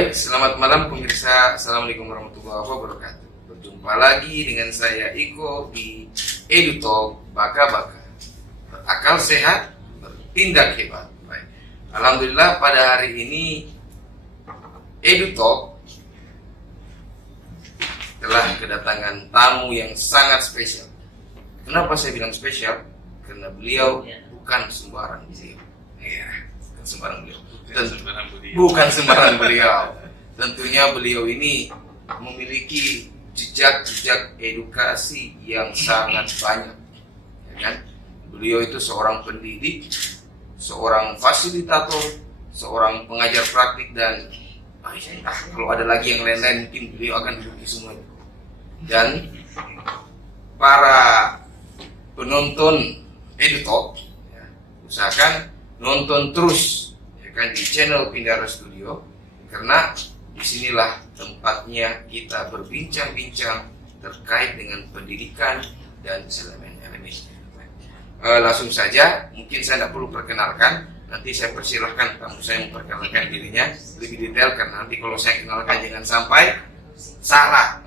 Baik, selamat malam pemirsa. Assalamualaikum warahmatullahi wabarakatuh. Berjumpa lagi dengan saya Iko di EduTalk Baka-Baka. Berakal sehat, bertindak hebat. Baik. Alhamdulillah pada hari ini EduTalk telah kedatangan tamu yang sangat spesial. Kenapa saya bilang spesial? Karena beliau bukan sembarang beliau. Iya, bukan sembarang beliau. Bukan sembarang beliau. Tentunya beliau ini memiliki jejak-jejak edukasi yang sangat banyak, ya kan? Beliau itu seorang pendidik, seorang fasilitator, seorang pengajar praktik, dan kalau ada lagi yang lain-lain mungkin beliau akan duduk semua itu. Dan para penonton EduTalk, ya, usahakan nonton terus kan di channel Pindara Studio, karena disinilah tempatnya kita berbincang-bincang terkait dengan pendidikan dan elemen-elemennya. Langsung saja, mungkin saya tidak perlu perkenalkan, nanti saya persilahkan tamu saya memperkenalkan dirinya lebih detail, karena nanti kalau saya kenalkan jangan sampai salah.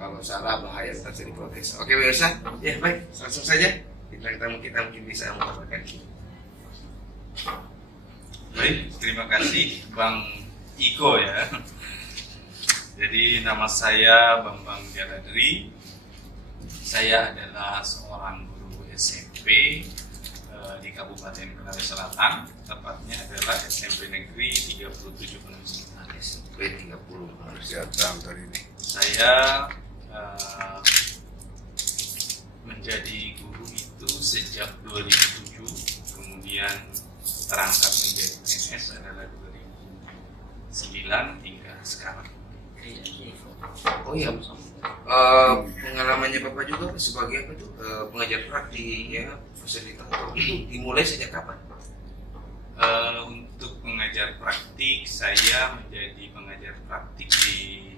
Kalau salah bahaya terjadi protes. Oke pemirsa, ya baik, langsung saja tamu kita mungkin bisa memperkenalkan diri. Baik, terima kasih Bang Iko ya. Jadi nama saya Bambang Jaladri. Saya adalah seorang guru SMP di Kabupaten Konawe Selatan. Tepatnya adalah SMP Negeri 37 Konawe Selatan. SMP 30 Konawe Selatan hari ini. Saya menjadi guru itu sejak 2007, kemudian terangkat menjadi PNS adalah 2009 hingga sekarang. Oh iya, pengalamannya Bapak juga sebagai apa itu pengajar praktik ya, fasilitator itu dimulai sejak kapan? Untuk pengajar praktik, saya menjadi pengajar praktik di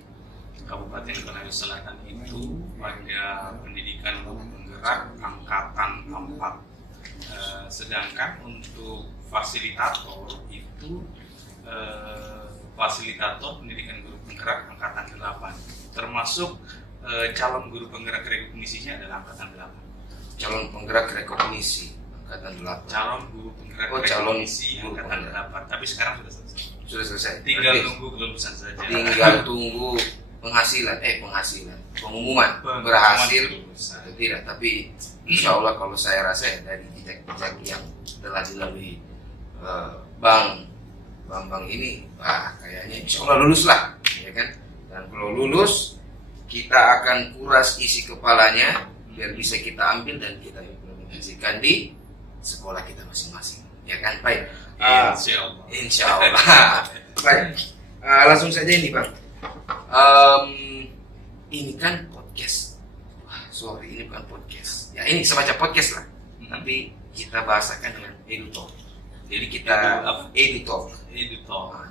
Kabupaten Konawe Selatan itu pada pendidikan guru penggerak angkatan 4. Sedangkan untuk fasilitator itu fasilitator pendidikan guru penggerak angkatan 8, termasuk calon guru penggerak rekognisinya adalah angkatan 8. Calon penggerak rekognisi angkatan 8. Calon guru penggerak rekognisi angkatan 8, tapi sekarang sudah selesai. Sudah selesai. Tinggal tunggu kelulusan saja. Tinggal tunggu pengumuman berhasil atau tidak. Tapi insya Allah kalau saya rasa dari jejak-jejak yang telah dilalui Bang Bambang ini, kayaknya insya Allah lulus lah, ya kan? Dan kalau lulus, kita akan kuras isi kepalanya biar bisa kita ambil dan kita implementasikan di sekolah kita masing-masing, ya kan? Baik. Insya Allah. Baik. Langsung saja ini Bang. Ini kan podcast. Ini bukan podcast. Ya ini semacam podcast lah. Tapi kita bahasakan dengan EduTalk. Jadi kita EduTalk.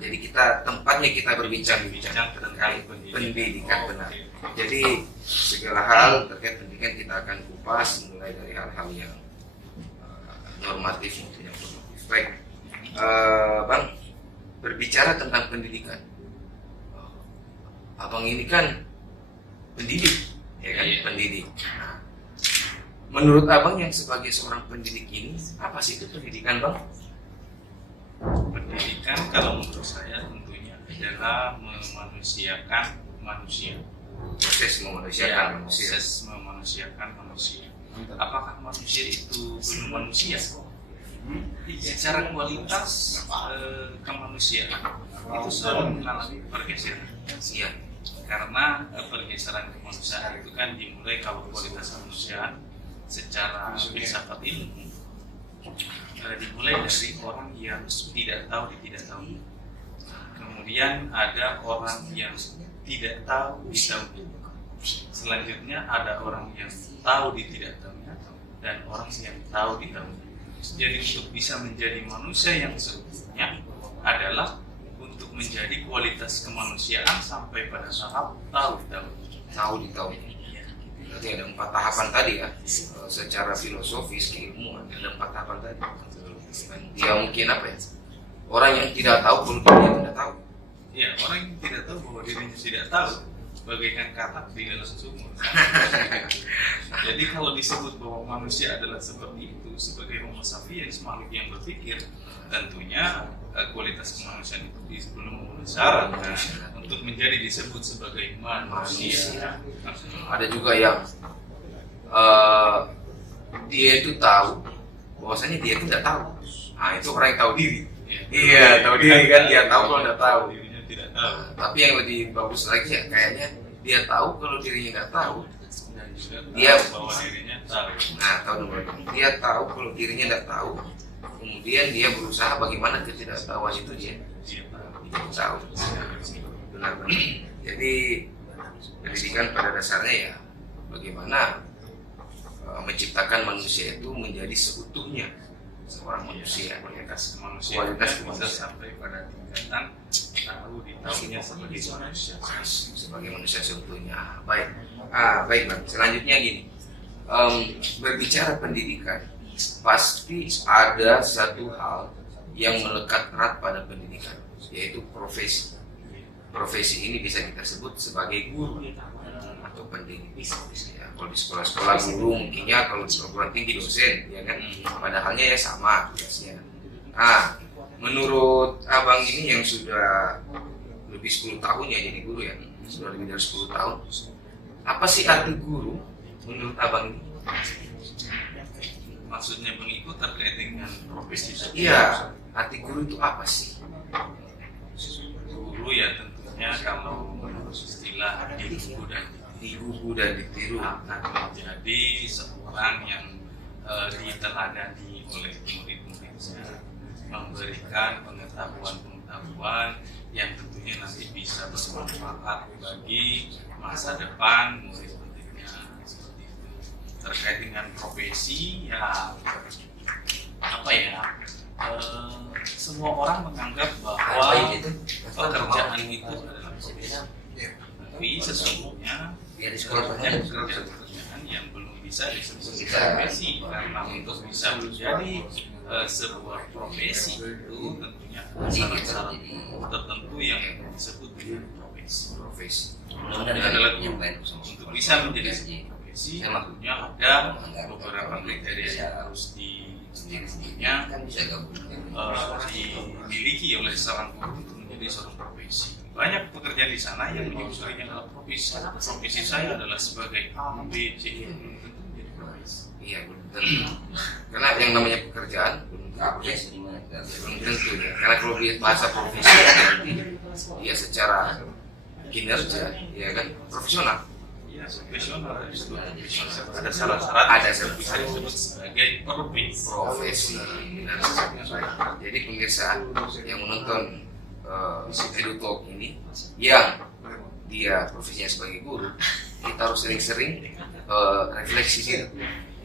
Jadi kita tempatnya kita berbincang-bincang tentang pendidikan benar. Jadi segala hal terkait pendidikan kita akan kupas, mulai dari hal-hal yang normatif maupun yang normatif. Baik, Bang, berbicara tentang pendidikan. Abang ini kan pendidik, ya kan? Iya. Pendidik. Nah, menurut abang yang sebagai seorang pendidik ini, apa sih itu pendidikan, Bang? Pendidikan kalau menurut saya tentunya adalah memanusiakan manusia. Proses memanusiakan manusia. Proses memanusiakan manusia. Apakah manusia itu belum manusia? Secara kualitas kemanusiaan itu selalu mengalami pergeseran. Iya. Karena pergeseran kemanusiaan itu kan dimulai kalau kualitas kemanusiaan secara filsafat ilmu dimulai dari orang yang tidak tahu di tidak tahu. Kemudian ada orang yang tidak tahu di tahu. Selanjutnya ada orang yang tahu di tidak tahunya dan orang yang tahu di tahu. Jadi untuk bisa menjadi manusia yang seutuhnya adalah untuk menjadi kualitas kemanusiaan sampai pada tahap tahu di tahu. Tahu di tahu. Berarti ada 4 tahapan tadi ya. Secara filosofis keilmuan ada 4 tahapan tadi. Dia mungkin apa ya? Orang yang tidak tahu kalau dia tidak tahu. Ya, orang yang tidak tahu bahwa dirinya tidak tahu bagaikan katak di dalam sumur. Jadi kalau disebut bahwa manusia adalah seperti itu, sebagai homo sapiens, makhluk yang berpikir, tentunya kualitas kemanusiaan itu belum memenuhi syarat untuk menjadi disebut sebagai manusia. Ada juga yang dia itu tahu bahwasanya dia itu tidak tahu. Nah, itu orang yang tahu diri. Iya, tahu diri kan, dia tahu kalau tidak tahu. Dirinya tidak tahu. Tapi yang lebih bagus lagi ya kayaknya dia tahu kalau dirinya nggak tahu. Dan juga Dia bahwa dirinya tahu. Nah, tahu nomor dua. Dia tahu kalau dirinya nggak tahu. Kemudian dia berusaha bagaimana ketidaktahuan itu dia tahu. Benar-benar. Jadi pendidikan pada dasarnya ya bagaimana menciptakan manusia itu menjadi seutuhnya seorang manusia. Kualitas kemanusiaan Kualitas bisa kemanusiaan. sampai pada tingkatan tahu ditahunya sebagai manusia. Sebagai manusia seutuhnya. Baik, baik Bang. Selanjutnya gini, berbicara pendidikan, pasti ada satu hal yang melekat erat pada pendidikan, yaitu profesi. Profesi ini bisa kita sebut sebagai guru atau pendidik. Ya, kalau di sekolah-sekolah guru mungkinnya, kalau di perguruan tinggi dosen, ya kan. Padahalnya ya sama tugasnya. Menurut abang ini yang sudah lebih 10 tahun ya jadi guru ya, sudah lebih dari 10 tahun. Apa sih arti guru menurut abang ini? Maksudnya mengikut terkait dengan profesi. Iya, arti guru itu apa sih? Guru ya tentunya kalau menurut istilah digugu dan ditiru akan menjadi seorang yang diteladani oleh murid-muridnya, memberikan pengetahuan-pengetahuan yang tentunya nanti bisa bermanfaat bagi masa depan murid-muridnya. Seperti itu. Terkait dengan profesi ya apa ya, semua orang menganggap bahwa pekerjaan itu adalah profesi, tapi sesungguhnya banyak pekerjaan yang belum bisa disebut profesi, karena untuk bisa menjadi sebuah profesi itu tentunya ada syarat-syarat tertentu yang disebut dengan profesi. Dan adalah untuk bisa menjadi sebuah profesi tentunya ada beberapa kriteria yang harus dimiliki oleh seorang guru untuk menjadi seorang profesi. Banyak pekerjaan di sana yang menyusulnya adalah profesi. Profesi saya adalah sebagai A, B, C. Iya betul. Karena yang namanya pekerjaan belum tentu ya. Karena kalau lihat bahasa profesi berarti dia secara kinerja ya kan profesional. Ya, profesional ada syarat-syarat, ada bisa disebut sebagai profesi. Jadi pemirsa yang menonton Edu Talk ini yang dia profesinya sebagai guru, kita harus sering-sering refleksi gitu.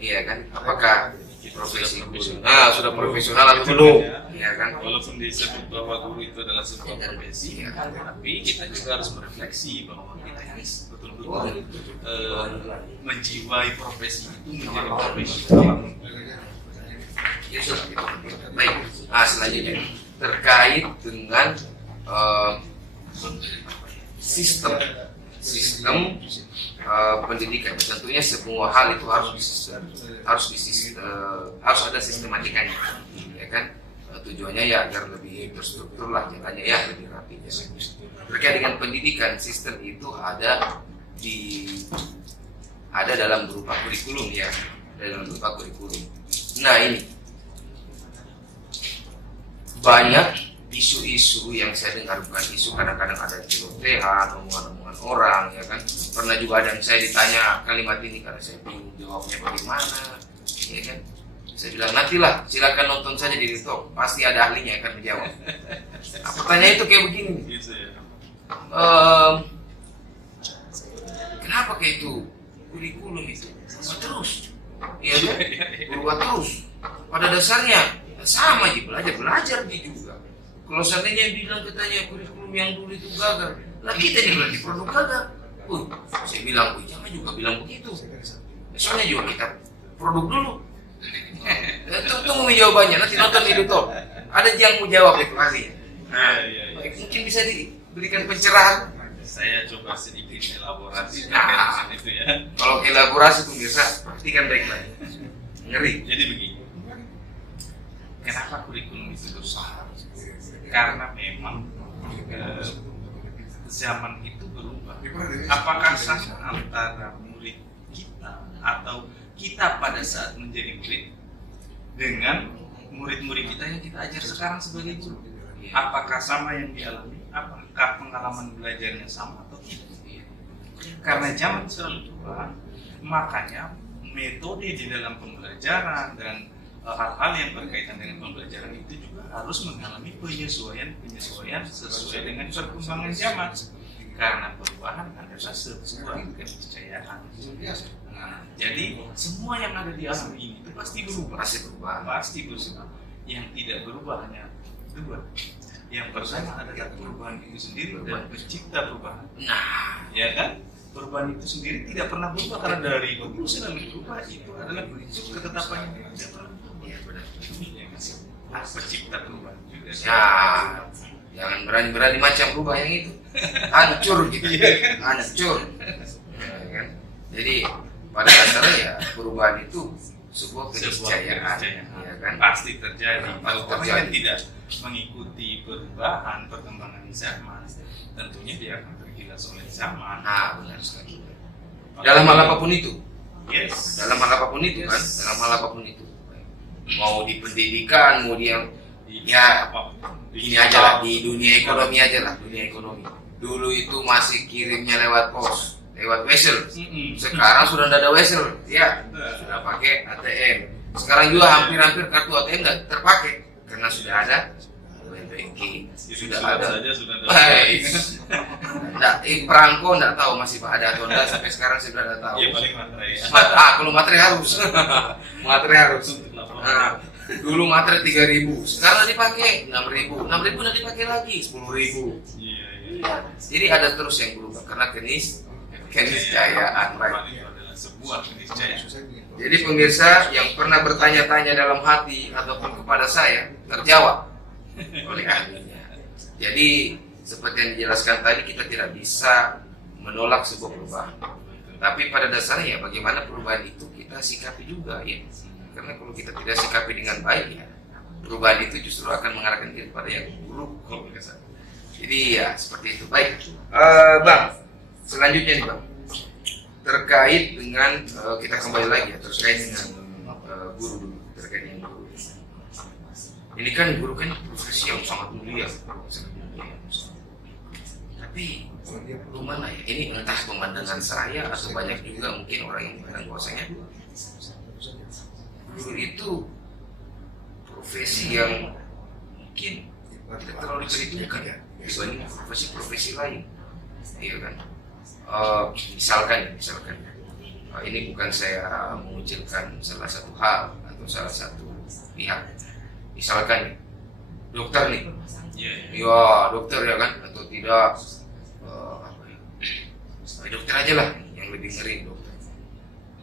Iya kan, apakah profesi guru sudah profesional atau belum? Iya kan, walaupun disebut bahwa guru itu adalah sebuah profesi, tapi kita juga harus merefleksi bahwa kita harus betul-betul menjiwai profesi itu menjadi profesi. Baik, selanjutnya terkait dengan sistem pendidikan. Tentunya semua hal itu harus ada sistematikanya, ya kan? Tujuannya ya agar lebih terstruktur lah jalannya ya, lebih rapi. Terkait dengan pendidikan, sistem itu ada dalam berupa kurikulum ya, dalam berupa kurikulum. Nah ini banyak isu-isu yang saya dengar, bukan isu, kadang-kadang ada celotehan, omongan-omongan orang, ya kan. Pernah juga ada yang saya ditanya kalimat ini, karena saya bingung jawabnya bagaimana, ya kan. Saya bilang, nantilah, silakan nonton saja di YouTube, pasti ada ahlinya yang akan menjawab. Nah, pertanyaan itu kayak begini. Kenapa kayak itu kurikulum itu terus? Ya kan? Berubah terus. Pada dasarnya sama aja belajar dia juga. Kalau seandainya yang bilang katanya kurikulum yang dulu itu gagal, lah kita ini berarti produk gagal. Saya bilang, jangan juga bilang begitu. Soalnya juga kita produk dulu. Tunggu jawabannya, nanti nonton di YouTube. Ada yang mau jawab itu ahlinya. Mungkin bisa berikan pencerahan. Saya coba sedikit elaborasi Nah. terkait dengan itu ya. Kalau elaborasi pemirsa, perhatikan baik-baik. Ngeri. Jadi begini, kenapa kurikulum itu besar? Karena memang zaman itu berubah. Apakah sama antara murid kita atau kita pada saat menjadi murid dengan murid-murid kita yang kita ajar sekarang sebagai guru? Apakah sama yang dialami? Apakah pengalaman belajarnya sama atau tidak? Karena zaman selalu berubah, makanya metode di dalam pembelajaran dan hal-hal yang berkaitan dengan pembelajaran itu juga harus mengalami penyesuaian sesuai dengan perkembangan zaman. Karena perubahan adalah sebuah keniscayaan. Nah, jadi semua yang ada di alam ini itu pasti berubah. Pasti berubah. Yang tidak berubah hanya dua. Yang pertama adalah perubahan itu sendiri dan pencipta perubahan. Nah, Ya kan? Perubahan itu sendiri tidak pernah berubah karena dari dulu selalu berubah. Itu adalah prinsip ketetapan yang tidak pernah berubah. ya benar. Ya kan? Pencipta perubahan juga. Ya, jangan berani-berani macam berubah yang itu. Hancur gitu. Hancur. Ya, kan? Jadi pada dasarnya ya perubahan itu sebuah keniscayaan, ya kan? Pasti terjadi. Pasti Kalau orang terjadi. yang tidak mengikuti perubahan perkembangan zaman, tentunya dia akan tergilas oleh zaman. Nah, benar sekali. Dalam hal apapun itu, Yes. dalam hal apapun itu kan, dalam hal apapun itu. Mau di pendidikan, mau dia ya ini aja lah, di dunia ekonomi aja lah, dunia ekonomi. Dulu itu masih kirimnya lewat pos, lewat wesel. Sekarang sudah tidak ada wesel, ya sudah pakai ATM. Sekarang juga hampir-hampir kartu ATM nggak terpakai karena sudah ada web banking, sudah ada. Saja sudah ada. Baik. Nggak, perangko nggak tahu masih ada atau enggak sampai sekarang saya sudah nggak tahu. Ya paling materai. Kalau materai harus, materai harus. Nah, dulu materai 3.000, sekarang dipakai 6.000 udah dipakai lagi 10.000. Iya. Jadi ada terus yang berubah karena keniscayaan. Baik. Itu adalah sebuah keniscayaan. Jadi pemirsa yang pernah bertanya-tanya dalam hati ataupun kepada saya terjawab oleh ahlinya. Jadi seperti yang dijelaskan tadi, kita tidak bisa menolak sebuah perubahan. Tapi pada dasarnya ya bagaimana perubahan itu kita sikapi juga ya. Karena kalau kita tidak sikapi dengan baik ya, perubahan itu justru akan mengarahkan kita pada yang buruk kalau bisa. Jadi ya seperti itu. Baik, Bang. Selanjutnya nih Bang, terkait dengan kita kembali lagi ya, terkait dengan guru dulu, terkait dengan guru. Ini kan guru kan profesi yang sangat mulia, tapi gimana ya? Ini entah pemandangan saya atau banyak juga mungkin orang yang bilang bahwasanya guru itu profesi yang mungkin tidak terlalu diperhitungkan ya dibanding profesi-profesi lain, iya kan? Misalkan ini bukan saya mengucilkan salah satu hal atau salah satu pihak. Misalkan dokter nih, ya dokter ya kan, atau tidak dokter aja lah yang lebih ngeri dokter.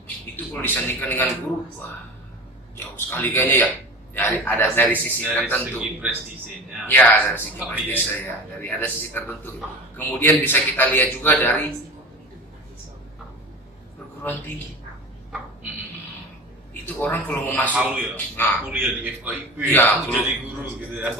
Itu kalau disandingkan dengan guru, wah jauh sekali kayaknya ya. Dari sisi tertentu. Segi prestisinya. Ya, dari segi prestisi ya, ada sisi tertentu. Kemudian bisa kita lihat juga dari perguruan tinggi. Itu orang kalau mau masuk, Nah, kuliah di FKIP, iya, jadi guru gitu ya.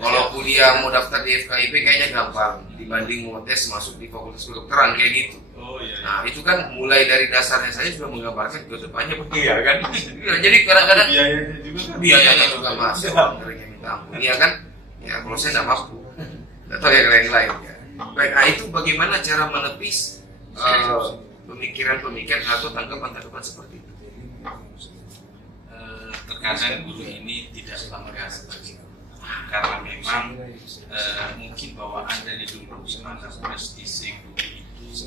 Kalau kuliah mau daftar di FKIP kayaknya gampang dibanding mau tes masuk di fakultas kedokteran kayak gitu. Oh iya. Nah itu kan mulai dari dasarnya saja sudah menggambarkan ke depannya iya kan. Ya, jadi kadang-kadang biayanya juga masuk, ngerinya minta ampun, iya kan? Ya kalau saya nggak mampu, nggak tahu yang lain-lain. Ya. Baik, nah itu bagaimana cara menepis pemikiran-pemikiran atau tanggapan-tanggapan seperti itu? Terkadang guru ini tidak bangga karena memang mungkin bawaan dari dulu menganggap prestisi guru itu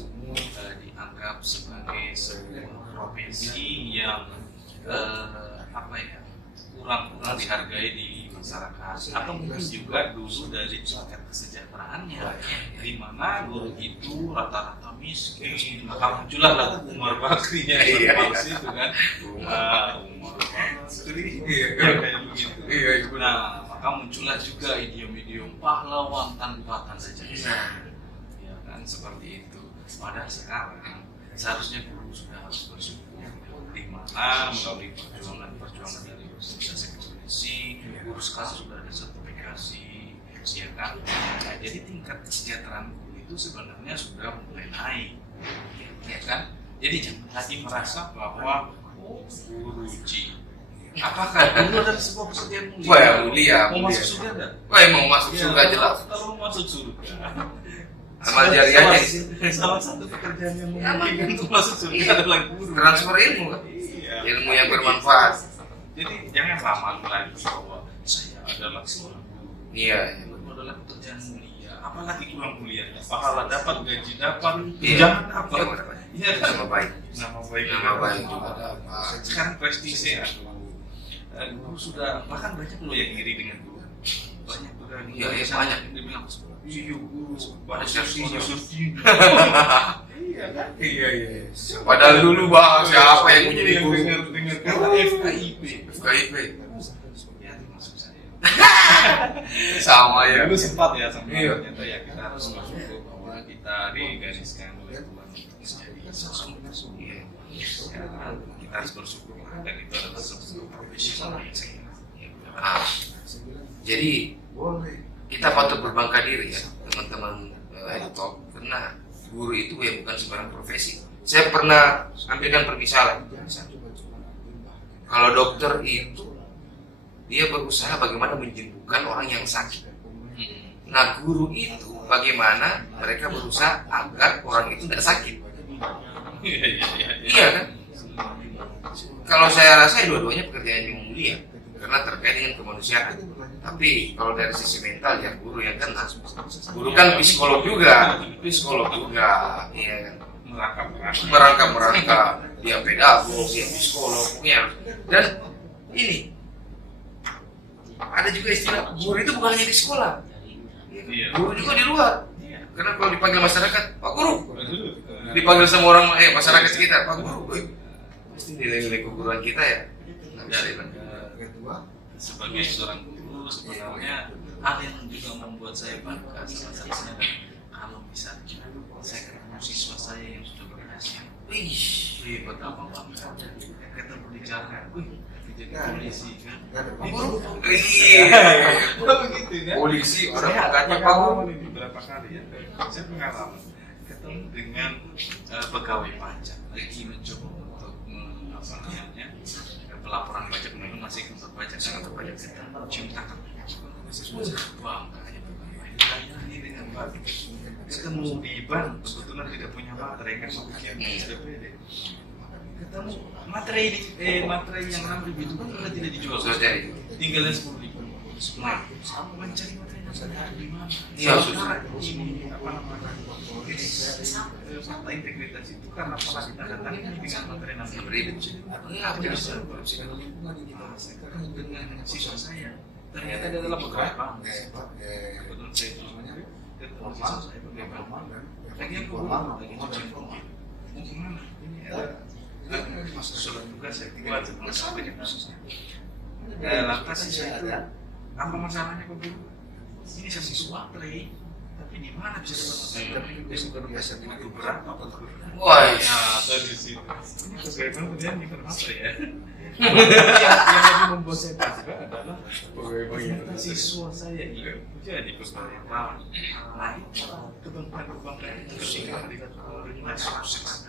dianggap sebagai sebuah profesi yang kurang dihargai di masyarakat, atau mungkin juga dulu dari tingkat kesejahteraannya di mana guru itu rata-rata miskin, maka muncullah lagu Umar Bakrinya itu kan Umar Bakri kayak begitu. Nah maka muncullah juga idiom-idiom pahlawan tanpa tanda jasa. Ya kan, seperti itu. Padahal sekarang seharusnya guru sudah harus bersyukur, di mana melalui perjuangan dari organisasi profesi, guru sekarang sudah ada sertifikasi, ya kan. Nah, jadi tingkat kesejahteraan guru itu sebenarnya sudah mulai naik, ya kan. Jadi jangan lagi merasa bahwa guru uji. Apakah guru adalah sebuah pekerjaan mulia? Wah, ya, mulia. Mau masuk surga enggak? Wah, mau masuk surga jelas. Kalau mau masuk surga, Amal jariahnya salah satu pekerjaan yang memungkinkan untuk masuk surga adalah guru. transfer ilmu kan? Iya. Ilmu yang bermanfaat. Jadi jangan lama lagi bahwa saya adalah seorang guru. Iya. Guru adalah pekerjaan mulia. Apalagi kurang mulia. Pahala dapat, gaji dapat, Iya. jangan dapat. Iya kan? Nama baik. Nama baik. Nama baik juga dapat. Sekarang prestise ya. Guru sudah, bahkan banyak loh yang iri dengan guru. Banyak juga. Iya, banyak. Dia bilang, iya guru, pada Sertinya. Iya kan? Iya. Padahal dulu bahas siapa yang mau jadi guru? Dengar FKIP. FKIP. Ya, termasuk saya. Sama ya. Dulu sempat ya, sampai Iya. ternyata ya kita harus bersyukur bahwa kita digariskan oleh Tuhan untuk menjadi sosok musuh. Iya. Ya, kita harus bersyukur dan itu adalah sebuah profesi yang saya kira. Ah, jadi kita patut berbangga diri ya teman-teman editor, karena guru itu ya bukan sembarang profesi. Saya pernah ambilkan permisalan. Kalau dokter itu dia berusaha bagaimana menyembuhkan orang yang sakit. Nah, guru itu bagaimana mereka berusaha agar orang itu tidak sakit. Iya kan? Kalau saya rasa dua-duanya pekerjaan yang mulia karena terkait dengan kemanusiaan. Tapi kalau dari sisi mental ya guru yang kena. Guru kan psikolog juga, iya kan. Merangkap, dia pedagog, dia psikolog, ya. Dan ini ada juga istilah guru itu bukan hanya di sekolah, guru juga di luar. Karena kalau dipanggil masyarakat, Pak Guru, dipanggil sama orang masyarakat sekitar, Pak Guru, pasti nilai-nilai keguruan kita ya. Nggak bisa hilang. Sebagai seorang guru sebenarnya hal yang juga membuat saya bangga salah satunya kalau misalnya saya ketemu siswa saya yang sudah berhasil, betapa bangga ketemu di jalan, jadi polisi kan, begitu kan, Polisi orang saya angkatnya Pak Guru. pengalaman ini berapa kali ya, saya pengalaman ketemu dengan pegawai pajak lagi mencoba untuk apa namanya pelaporan pajak, memang masih kantor pajak kita cium tangan bangga ya ini dengan baik. Ketemu di bank kebetulan tidak punya materai kan ketemu materai yang 6.000 itu kan sudah tidak dijual, tinggalnya 10.000. Nah, mencari materai nasional di mana? Iya, susah. Ini apa namanya? Fakta integritas itu karena pernah ditandatangani dengan materai nasional. Iya, bisa. Dengan siswa saya, ternyata dia adalah pegawai bank. Kebetulan saya ketemu siswa saya pegawai bank. Lagi aku lagi cuci rumah. Mau kemana? Ini ada surat tugas saya tinggal sampai di khususnya. Lantas siswa itu apa masalahnya Pak Guru? Ini saya siswa play, tapi di mana bisa dapat materai? Dia sudah biasa dengan beberapa Pak Guru. Wah, Nah, dari situ. Ini pegawai bank kemudian di apa ya? Yang lebih membuat saya bangga adalah ternyata siswa saya ini jadi pegawai bank. Nah, itu kebanggaan itu ketika melihat dengan sukses.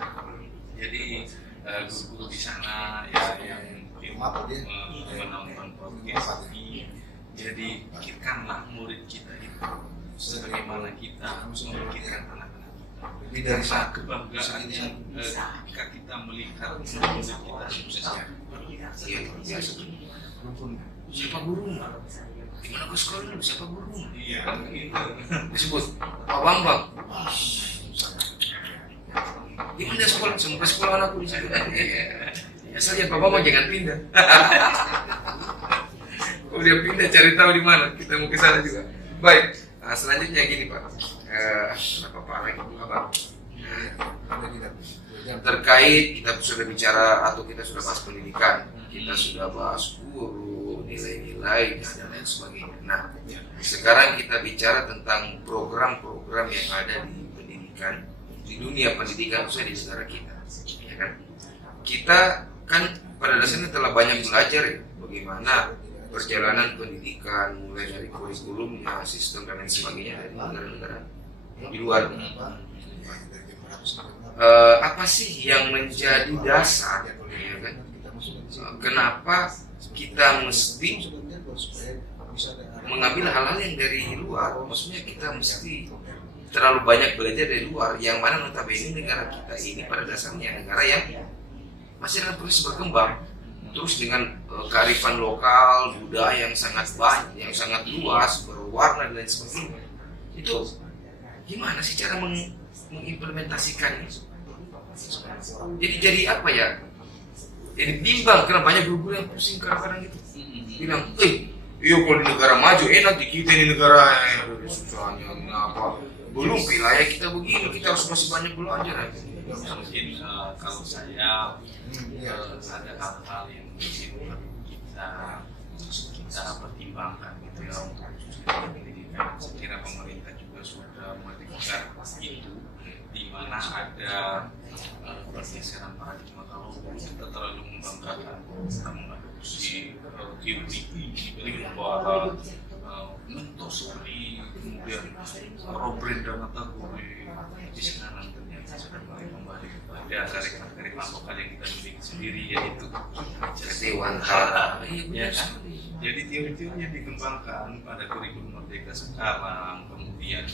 Jadi guru-guru di sana ya yang mungkin menonton podcast ini, jadi pikirkanlah murid kita itu sebagaimana kita memikirkan anak-anak kita. Karena kebanggaan yang ketika kita melihat murid kita suksesnya. siapa guru? Gimana ke sekolah dulu? Siapa guru? Iya, gitu. Disebut Pak Bambang. Dia pindah sekolah, semua sekolah anakku di sana. Asalnya Pak Bambang jangan pindah. Oh dia pindah, cari tahu di mana. Kita mau ke sana juga. Baik, selanjutnya gini Pak. Apa Pak lagi? Apa? Terkait kita sudah bicara atau kita sudah bahas pendidikan, kita sudah bahas guru, nilai-nilai dan lain sebagainya. Nah, sekarang kita bicara tentang program-program yang ada di pendidikan, di dunia pendidikan khususnya di negara kita, ya kan? Kita kan pada dasarnya telah banyak belajar ya, bagaimana perjalanan pendidikan mulai dari kurikulumnya, sistem dan lain sebagainya dari negara-negara di luar. Apa sih yang menjadi dasar, ya kan? Kenapa kita mesti mengambil hal-hal yang dari luar? Maksudnya kita mesti terlalu banyak belajar dari luar, yang mana notabene negara kita ini pada dasarnya negara yang masih dalam proses berkembang, terus dengan kearifan lokal, budaya yang sangat banyak, yang sangat luas, berwarna dan lain sebagainya. Itu gimana sih cara mengimplementasikannya? Jadi apa ya? Jadi bimbang karena banyak guru-guru yang pusing kadang-kadang gitu. Bilang, iya kalau di negara maju enak, di kita di negara susahnya apa? Belum wilayah kita begini, kita harus masih banyak belajar. Mungkin kalau saya ada hal-hal yang mungkin kita pertimbangkan gitu ya untuk pendidikan. Saya kira pemerintah juga sudah mendengar itu, di mana ada pergeseran paradigma. Kalau kita terlalu membanggakan kita mengadopsi teori global, Montessori, kemudian Robert dan Matagore, di sekarang ternyata sudah mulai kembali kepada kearifan lokal yang kita miliki sendiri, yaitu Dewantara. Ya kan? Jadi teori-teorinya dikembangkan pada kurikulum Merdeka sekarang, kemudian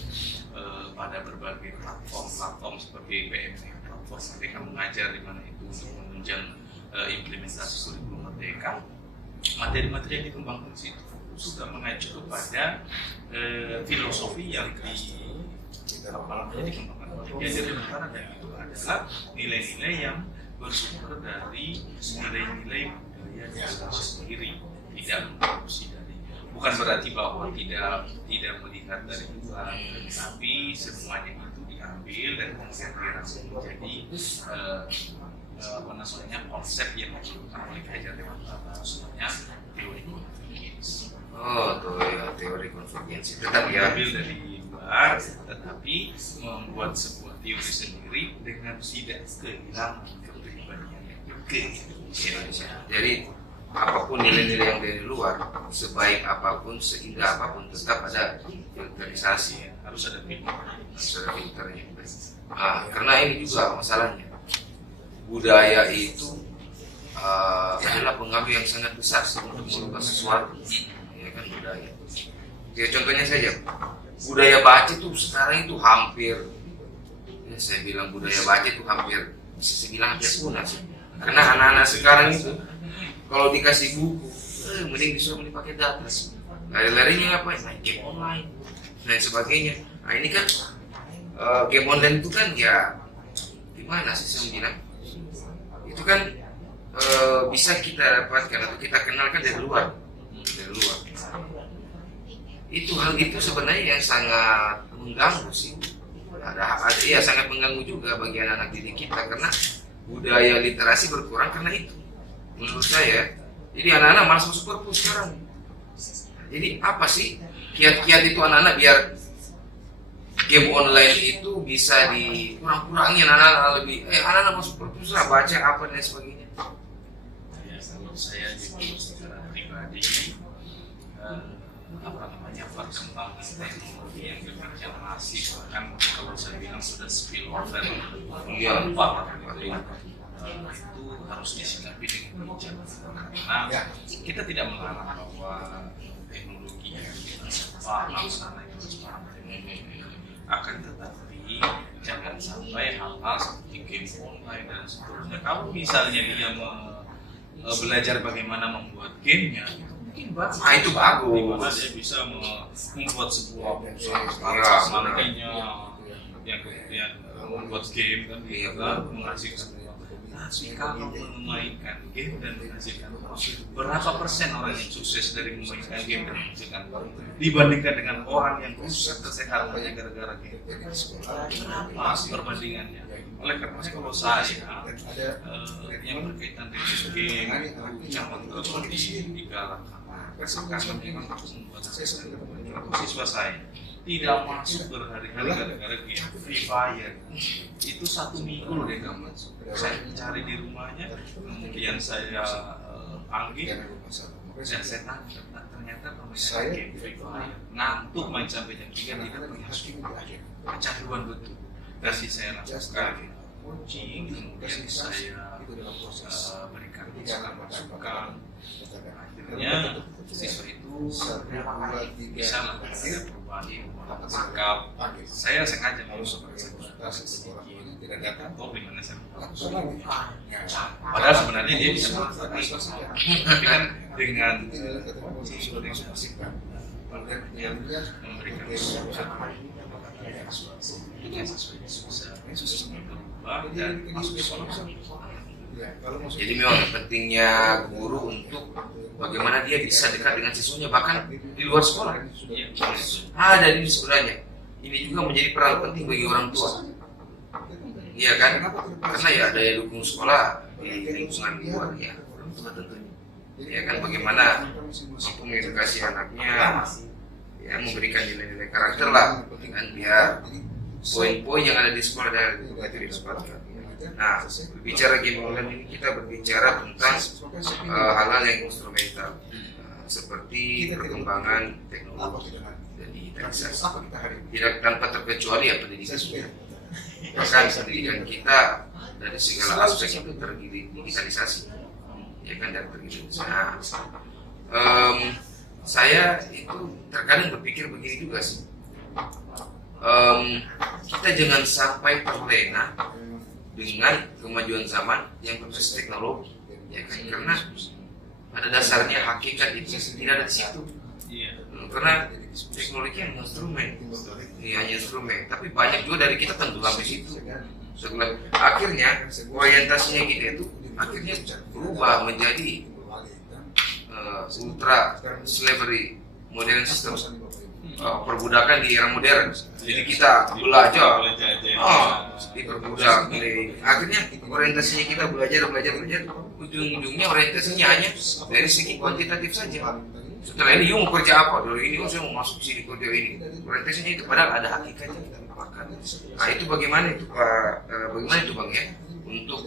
pada berbagai platform seperti PMM, platform Merdeka Mengajar, di mana itu untuk menunjang implementasi kurikulum Merdeka. Materi-materi yang dikembangkan di situ sudah mengacu kepada filosofi yang dikembangkan oleh Piaget dan Dewantara, dan itu adalah nilai-nilai yang bersumber dari nilai-nilai budaya Indonesia sendiri, tidak memproduksi dari. Bukan berarti bahwa tidak melihat dari luar, tapi semuanya itu diambil dan kemudian dirangkum menjadi konsep yang diciptakan oleh Piaget dan Dewantara, semuanya teori konvergensi. Teori konvergensi. Tetap ya Diambil dari luar, tetapi membuat sebuah teori sendiri dengan tidak kehilangan kepribadian yang Indonesia. Jadi apapun nilai-nilai yang dari luar, sebaik apapun, seindah apapun, tetap ada filterisasi ya. Harus ada filternya. Karena ini juga masalahnya, budaya itu adalah pengaruh yang sangat besar untuk merubah sesuatu, ya kan, budaya. Ya, contohnya saja, budaya baca itu sekarang itu hampir, ya, saya bilang budaya baca itu hampir bisa dibilang hampir punah sih. Karena anak-anak sekarang itu kalau dikasih buku, mending disuruh beli pakai data. Lari-larinya apa? Main game online dan sebagainya. Nah ini kan game online itu kan ya gimana sih saya bilang? Itu kan bisa kita dapatkan atau kita kenalkan dari luar. Itu hal itu sebenarnya yang sangat mengganggu sih. Ada sangat mengganggu juga bagi anak-anak didik kita, karena budaya literasi berkurang karena itu. Menurut saya, jadi anak-anak malas masuk perpus sekarang. Jadi apa sih kiat-kiat itu anak-anak biar game online itu bisa dikurang-kurangin, anak-anak lebih anak-anak masuk perpus lah, baca apa dan sebagainya. Ya, menurut saya juga secara pribadi perkembangan teknologi yang demikian masif, bahkan kalau saya bilang sudah spill over itu harus disikapi dengan bijak, karena kita tidak melarang bahwa teknologi yang kita paham sana itu akan, tetapi jangan sampai hal-hal seperti game online dan seterusnya. Kalau misalnya dia belajar bagaimana membuat gamenya, mungkin bagus. Itu bagus. Dimana dia bisa membuat sebuah perusahaan nantinya yang kemudian membuat game kan, menghasilkan. Tapi kalau memainkan game dan menghasilkan uang, berapa persen orang yang sukses dari memainkan game dan menghasilkan uang dibandingkan dengan orang yang rusak kesehatannya gara-gara game? Berapa perbandingannya? Oleh karena kalau saya yang berkaitan dengan game jangan terus digalakkan. Karena memang membuat siswa saya tidak masuk berhari-hari gara-gara game Free Fire. Itu 1 minggu loh deh kamu. Saya cari di rumahnya, kemudian saya panggil, dan saya tanya, ternyata permainan game Free Fire ngantuk main sampai jam 3 tidak pernah kecanduan betul. Kasih saya lakukan coaching, kemudian saya berikan masukan. Akhirnya siswa itu bisa melakukan perubahan sikap. Saya sengaja masuk tidak datang kok dengan saya. Padahal sebenarnya dia bisa melakukan tapi kan dengan memberikan dan masuk sekolah. Jadi memang pentingnya guru untuk bagaimana dia bisa dekat dengan siswanya bahkan di luar sekolah. Ada ini sebenarnya. Ini juga menjadi peran penting bagi orang tua. Iya kan? Karena ya daya dukung sekolah di lingkungan luar ya orang tua tentunya. Ya kan bagaimana mampu mengedukasi anaknya, ya memberikan nilai-nilai karakter lah, kan biar poin-poin yang ada di sekolah dan itu didapatkan. Nah, berbicara game online ini kita berbicara tentang hal-hal yang instrumental seperti perkembangan teknologi dan digitalisasi. Tidak tanpa terkecuali ya pendidikan kita. Bahkan pendidikan kita dari segala aspek itu terdigitalisasi, ya kan dan terdigitalisasi. Saya itu terkadang berpikir begini juga sih. Kita jangan sampai terlena dengan kemajuan zaman yang berbasis teknologi, ya kan? Karena pada dasarnya hakikat itu tidak ada di situ. Karena teknologi hanya instrumen, tapi banyak juga dari kita tenggelam di situ. Akhirnya orientasinya kita itu akhirnya berubah menjadi ultra slavery modern system, perbudakan di era modern. Jadi kita belajar, diperbudak. Akhirnya orientasinya kita belajar. Ujung-ujungnya orientasinya hanya dari segi kuantitatif saja. Setelah ini mau kerja apa? Dari ini saya mau masuk sini kerja ini. Orientasinya itu padahal ada hakikatnya kita lupakan. Nah itu bagaimana itu Pak? Bagaimana itu Bang ya? Untuk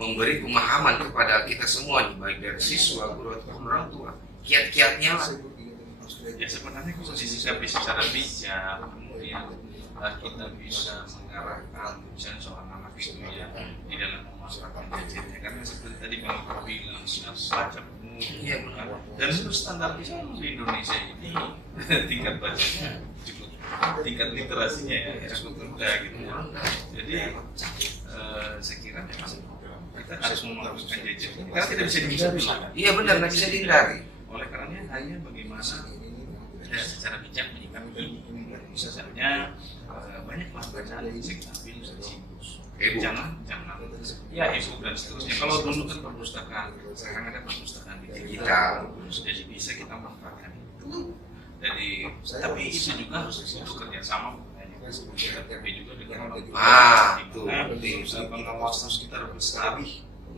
memberi pemahaman kepada kita semua nih, baik dari siswa, guru ataupun orang tua. Kiat-kiatnya lah. Ya sebenarnya kalau disikapi secara bijak, kemudian kita bisa mengarahkan seorang anak itu ya di dalam memasarkan gadgetnya, karena seperti tadi Bang bilang sudah baca buku, Iya benar. dan menurut standar di Indonesia ini tingkat bacanya cukup, tingkat literasinya ya cukup rendah gitu ya. Jadi saya kira memang kita harus melakukan gadget karena tidak bisa dihindari. Iya benar, nggak bisa dihindari. Oleh karenanya hanya bagaimana secara bijak menyikapi ini. Misalnya banyak bacaan yang bisa kita ambil dari situs. Jangan ya ebook dan seterusnya. Kalau dulu kan perpustakaan, sekarang ada perpustakaan digital, jadi bisa kita manfaatkan itu. Jadi tapi itu juga harus kerjasama tapi juga dengan orang tua. Itu pengawasan sekitar besar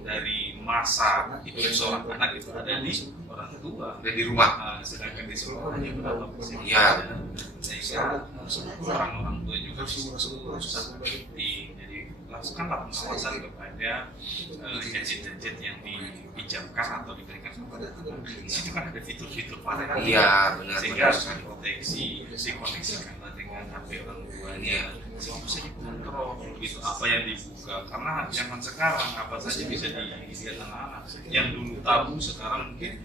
dari masa itu seorang anak itu ada di orang tua Dan di rumah. sedangkan di sekolah hanya berapa persen Iya. sehingga orang tua juga jadi lakukanlah pengawasan kepada gadget-gadget yang dipinjamkan atau diberikan kepada anak. Di situ kan ada fitur-fitur parental. Iya benar. Sehingga harus diproteksi, dikoneksikan dengan HP orang tuanya, bisa dikontrol gitu apa yang dibuka. Karena zaman sekarang apa saja bisa dilihat anak-anak. Yang dulu tabu sekarang mungkin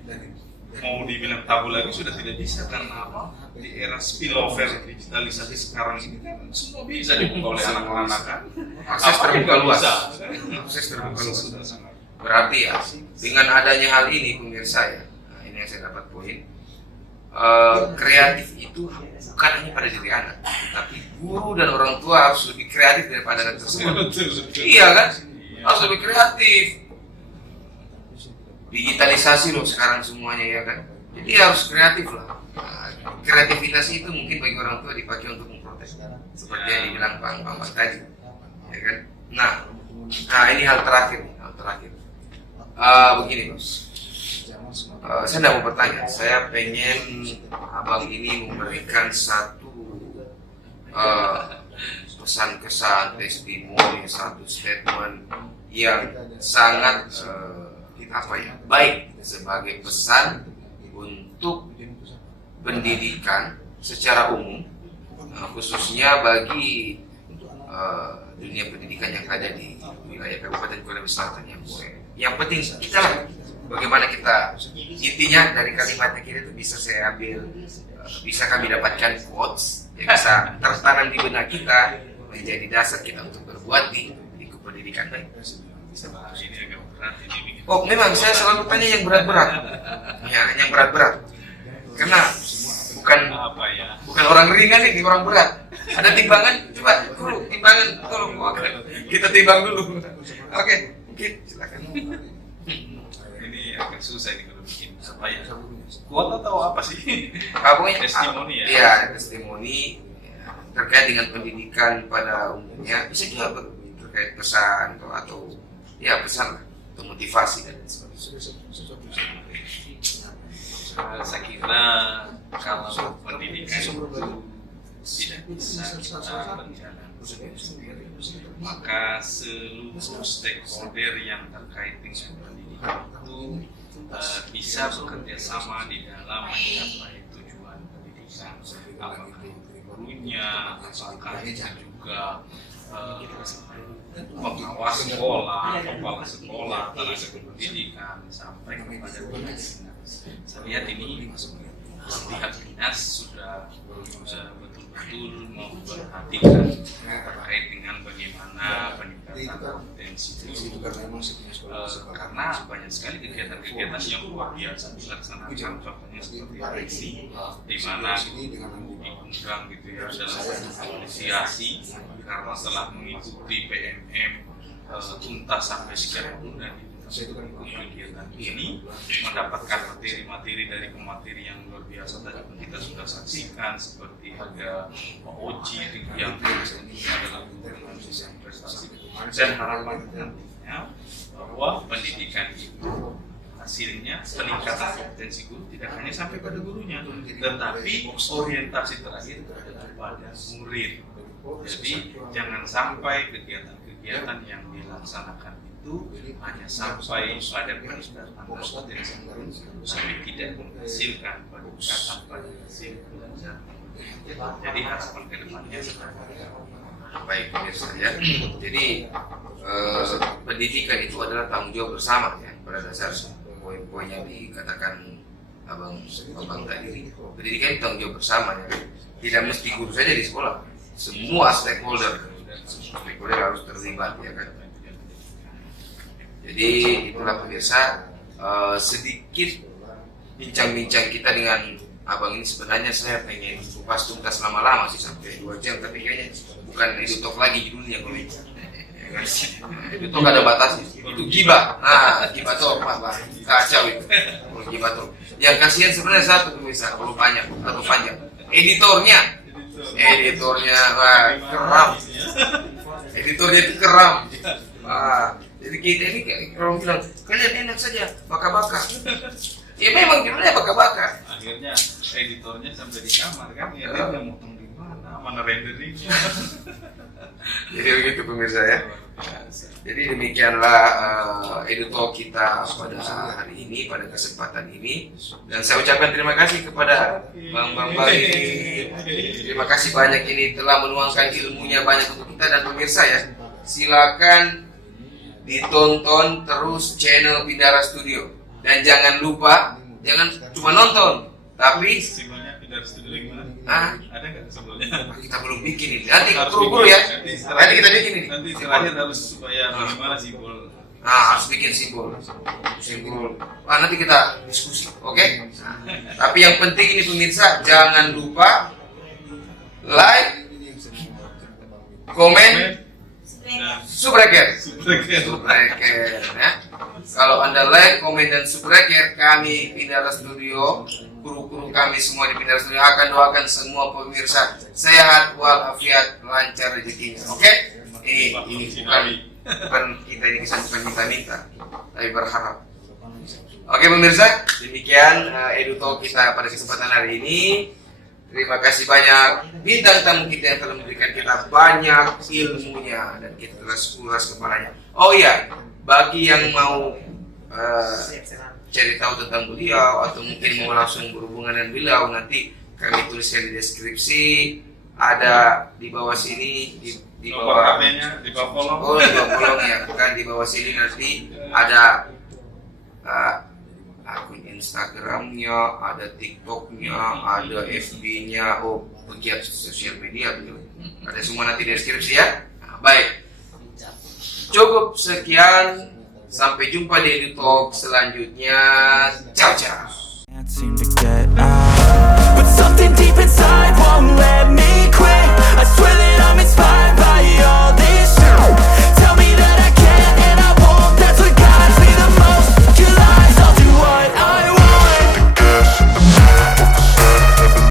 mau dibilang tabu lagi sudah tidak bisa, karena apa? Di era spillover digitalisasi sekarang ini kan semua bisa dibuka oleh anak-anak kan. Akses terbuka luas. Bisa. Akses terbuka luas. Berarti ya dengan adanya hal ini pemirsa ya, nah, ini yang saya dapat poin. Kreatif itu bukan hanya pada diri anak, tapi guru dan orang tua harus lebih kreatif daripada anak tersebut. Iya kan? harus lebih kreatif. Digitalisasi loh sekarang semuanya ya kan. Jadi harus kreatif lah. Nah, kreativitas itu mungkin bagi orang tua dipakai untuk memprotes, seperti yang dibilang Bang Bambang tadi, ya kan. Nah ini hal terakhir. Begini bos, saya tidak mau bertanya. Saya pengen abang ini memberikan satu pesan kesan, testimoni, satu statement yang sangat baik sebagai pesan untuk pendidikan secara umum, khususnya bagi dunia pendidikan yang ada di wilayah Kabupaten Konawe Selatan yang penting kita lah, bagaimana kita, intinya dari kalimatnya kita itu bisa saya ambil, bisa kami dapatkan quotes yang bisa tertanam di benak kita menjadi dasar kita untuk berbuat di pendidikan baik. Ini agak berat ini. Oh memang saya selalu tanya yang berat-berat, ya yang berat-berat, karena bukan orang ringan nih, orang berat. Ada timbangan, coba guru timbangan, tolong kita timbang dulu. Oke, silakan. Ini agak susah nih kalau bikin apa ya? Kuat atau apa sih? Pokoknya testimoni ya. Iya, testimoni terkait dengan pendidikan pada umumnya, bisa juga terkait pesan atau ya pesan lah, atau motivasi dan sebagainya. Saya kira kalau pendidikan itu tidak bisa kita berjalan sendiri, maka seluruh stakeholder yang terkait dengan pendidikan itu bisa bekerja sama di dalam mencapai tujuan pendidikan. Apakah gurunya, apakah juga pengawas sekolah, kepala sekolah, tenaga pendidikan, sampai kepada dinas. Saya lihat ini pihak dinas sudah betul-betul memperhatikan terkait dengan bagaimana peningkatan kompetensi guru, karena banyak sekali kegiatan-kegiatan yang luar biasa dilaksanakan, contohnya seperti reaksi, di mana guru diundang gitu ya dalam apresiasi karena telah mengikuti PMM tuntas sampai sekian bulan. Kegiatan ini mendapatkan materi-materi dari pemateri yang luar biasa tadi pun kita sudah saksikan, seperti ada OJI yang adalah pengurusan prestasi, dan harapan nantinya bahwa pendidikan itu hasilnya peningkatan kompetensi guru tidak hanya sampai pada gurunya, tetapi orientasi terakhir kepada murid. Jadi jangan sampai kegiatan-kegiatan yang dilaksanakan itu hanya sampai pada peningkatan kompetensi guru, tapi tidak menghasilkan peningkatan pada hasil belajar. Jadi harapan kedepannya seperti baik pemirsa ya. Jadi pendidikan itu adalah tanggung jawab bersama ya, pada dasarnya. Poin-poin yang dikatakan abang tadi, pendidikan itu tanggung jawab bersama ya. Tidak mesti guru saja di sekolah, semua stakeholder harus terlibat ya kan. Jadi itulah pemirsa, sedikit bincang-bincang kita dengan abang ini. Sebenarnya saya pengen kupas tuntas lama-lama sih, sampai 2 jam, tapi kayaknya bukan EduTalk lagi judulnya kalau itu. EduTalk ada batasnya, itu gibah. Nah, gibah tuh kacau itu. Kalau gibah tuh, yang kasihan sebenarnya satu pemirsa, kalau banyak atau panjang, editornya wah, keram. Editornya itu keram. Jadi kita ini kalau bilang kalian enak saja baka-baka. Ya memang judulnya baka-baka. Akhirnya editornya sampai di kamar kan, ya dia mau motong di mana renderingnya. Jadi begitu pemirsa ya. Jadi demikianlah EduTalk kita pada hari ini, pada kesempatan ini. Dan saya ucapkan terima kasih kepada Bang ini. Terima kasih banyak, ini telah menuangkan ilmunya banyak untuk kita. Dan pemirsa ya, silakan ditonton terus channel Bidara Studio. Dan jangan lupa, jangan cuma nonton, tapi Simbolnya Bidara Studio gimana? Ada nggak sebelumnya? kita belum bikin ini. Nanti guru ya. Nanti kita bikin ini. Nanti terakhir harus supaya bagaimana simbol. Harus bikin simbol. Nanti kita diskusi, oke? Tapi yang penting ini pemirsa, jangan lupa like, komen, Subraker ya. Kalau Anda like, komen dan Subraker, kami Pindara Studio, kru-kru kami semua di Pindara Studio akan doakan semua pemirsa sehat walafiat, lancar rezekinya. Oke? Ini bukan kita ini kesan bukan minta-minta, tapi berharap. Oke pemirsa, demikian EduTalk kita pada kesempatan hari ini. Terima kasih banyak bintang tamu kita yang telah memberikan kita banyak ilmunya dan kita telah kuras kepalanya. Oh iya, bagi yang mau cari tahu tentang beliau atau mungkin mau langsung berhubungan dengan beliau, nanti kami tuliskan di deskripsi, ada di bawah sini di bawah HP-nya, di bawah kolom. Oh, di bawah kolom ya, kan di bawah sini nanti ada akun Instagramnya, ada TikToknya, ada FB-nya, pegiat sosial media gitu. Ada semua nanti di deskripsi ya. Nah, baik, cukup sekian. Sampai jumpa di EduTalk selanjutnya. Ciao ciao. Can't seem to get out, but something deep inside won't let me quit. I swear that I'm inspired.